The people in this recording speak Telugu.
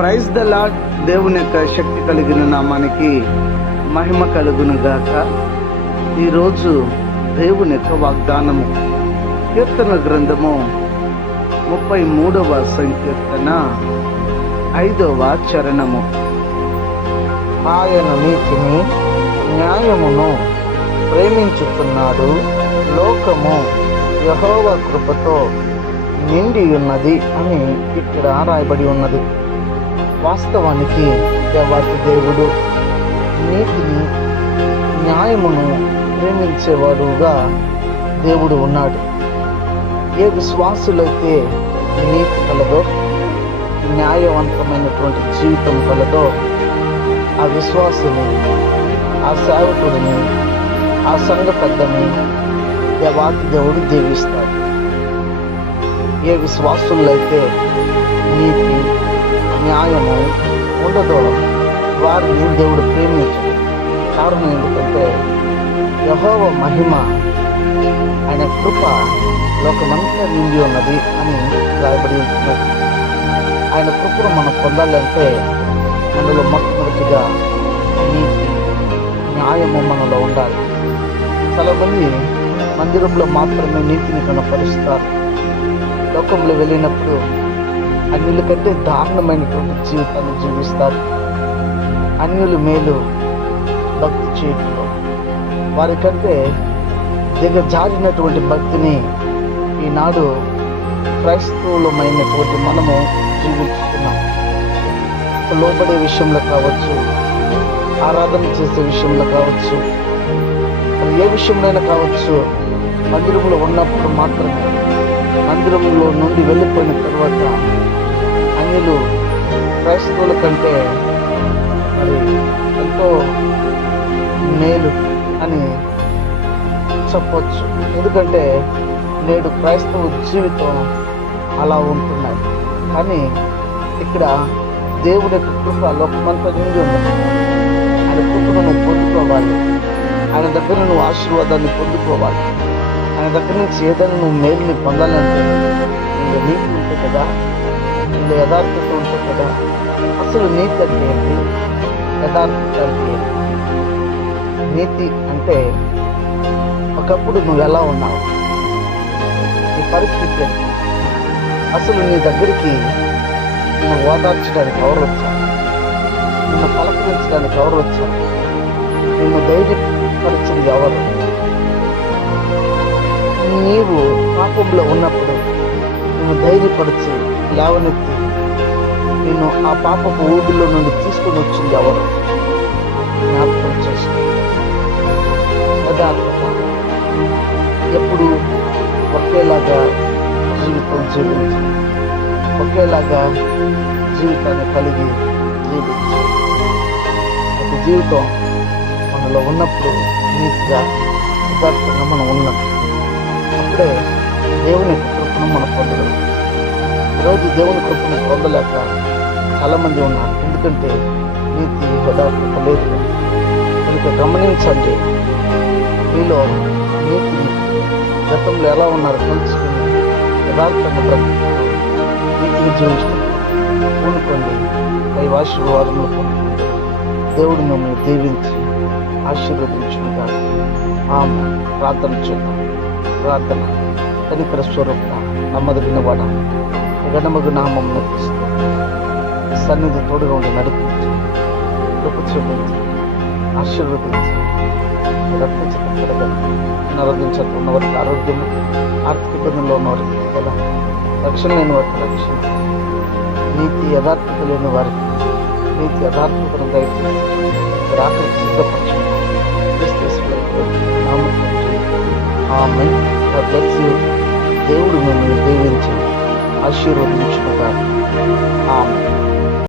ప్రైజ్ ద లాడ్ దేవుని యొక్క శక్తి కలిగిన నామానికి మహిమ కలుగును గాక ఈరోజు దేవుని యొక్క వాగ్దానము కీర్తన గ్రంథము ముప్పై మూడవ సంకీర్తన ఐదవ చరణము. ఆయన నీతిని న్యాయమును ప్రేమించుతున్నాడు లోకము యహోవ కృపతో నిండి ఉన్నది అని ఇక్కడ రాయబడి ఉన్నది. వాస్తవానికి దేవాతి దేవుడు నీతిని న్యాయమును ప్రేమించేవాడుగా దేవుడు ఉన్నాడు. ఏ విశ్వాసులైతే నీతి కలదో న్యాయవంతమైనటువంటి జీవితం కలదో ఆ విశ్వాసుని ఆ సేవకుడిని ఆ సంఘ పెద్దని దేవాతి దేవుడు దీవిస్తాడు. ఏ విశ్వాసులైతే అయితే నీతి న్యాయము ఉండదో వారిని దేవుడు ప్రేమించడు కారణం ఎందుకంటే యహోవ మహిమ ఆయన కృప లోకమంతా నిండి ఉన్నది అని రాయబడి ఉంటున్నది ఆయన కృపను మనం పొందాలంటే మనలో మొట్టమొదటిగా నీతి న్యాయము మనలో ఉండాలి. చాలా మంది మందిరంలో మాత్రమే నీతిని కనపరుస్తారు లోకంలో వెళ్ళినప్పుడు అన్యుల కంటే దారుణమైనటువంటి జీవితాన్ని జీవిస్తారు. అన్యులు మేలు భక్తి చేయటంలో. వారికంటే దిగజారినటువంటి భక్తిని ఈనాడు క్రైస్తవులమైనటువంటి మనము జీవిస్తున్నాం లోబడే విషయంలో కావచ్చు ఆరాధన చేసే విషయంలో కావచ్చు ఏ విషయంలోనైనా కావచ్చు మందిరంలో ఉన్నప్పుడు మాత్రమే మందిరంలో నుండి వెళ్ళిపోయిన తర్వాత అన్యులు క్రైస్తవుల కంటే మరి ఎంతో మేలు అని చెప్పొచ్చు. ఎందుకంటే నేడు క్రైస్తవ జీవితం అలా ఉంటున్నాయి కానీ ఇక్కడ దేవుడి యొక్క కృప లోకమంతా నిండి ఉన్నది. ఆయన కృపను నువ్వు పొందుకోవాలి. ఆయన దగ్గర నువ్వు ఆశీర్వాదాన్ని పొందుకోవాలి. ఆయన దగ్గర నుంచి ఏదైనా నువ్వు మేలుని పొందాలంటే నీకు ఉంటుంది కదా. నీలో యథార్థత ఉంటుంది కదా. అసలు నీతి అంటే ఏంటి? యథార్థత అంటే ఏంటి? నీతి అంటే ఒకప్పుడు నువ్వు ఎలా ఉన్నావు? నీ పరిస్థితి అసలు నీ దగ్గరికి నిన్ను ఓదార్చడానికి ఎవరు వచ్చారు? నిన్ను పలకరించడానికి ఎవరు వచ్చారు? నిన్ను ధైర్యపరిచింది ఎవరు? నీవు పాపంలో ఉన్నప్పుడు నిన్ను ధైర్యపరిచి లేవనెత్తి నిన్ను ఆ పాపపు ఊబిలో నుండి తీసుకొని వచ్చింది ఎవరు? జ్ఞాపకం చేసుకో యథార్థత ఎప్పుడు ఒకేలాగా జీవితం జీవించి. ఒకేలాగా జీవితాన్ని కలిగి జీవించి. ఒక జీవితం మనలో ఉన్నప్పుడు నీతిగా యథార్థంగా మనం ఉన్నాం అప్పుడే దేవుని కృపను మనం పొందగలుగుతాం. ఈరోజు దేవుని కృపను పొందలేక చాలామంది ఉన్నారు. ఎందుకంటే నీతి యథార్థత లేదు కనుక గమనించండి మీలో నీతి గతంలో ఎలా ఉన్నారో తెలుసుకుని యథార్థంగా బ్రతుకుతూ నీతిని జీవించడం. పూనుకోండి. దైవ ఆశీర్వాదములు పొందుకుంటే దేవుడు మిమ్మల్ని దీవించి ఆశీర్వదించుగా ఆమె ప్రార్థన చేద్దాం. ప్రార్థన కనికర స్వరూప నమ్మదగిన వాడ. గణముగు నామం నటిస్తూ సన్నిధి తోడుగా ఉండి నడిపించి కృప చూపించి ఆశీర్వదించి రక్షించగల అనారోగ్యం ఉన్న వారికి ఆరోగ్యము ఆర్థిక ఇబ్బందుల్లో ఉన్న వారికి విడుదల రక్షణ లేని వారికి రక్షణ నీతి యథార్థత లేని వారికి నీతి యథార్థతను దయచేసి రాకరికి సిద్ధపరచండి ఆమె దేవుడు మిమ్మల్ని దీవించి ఆశీర్వదించుకుంటారు ఆమె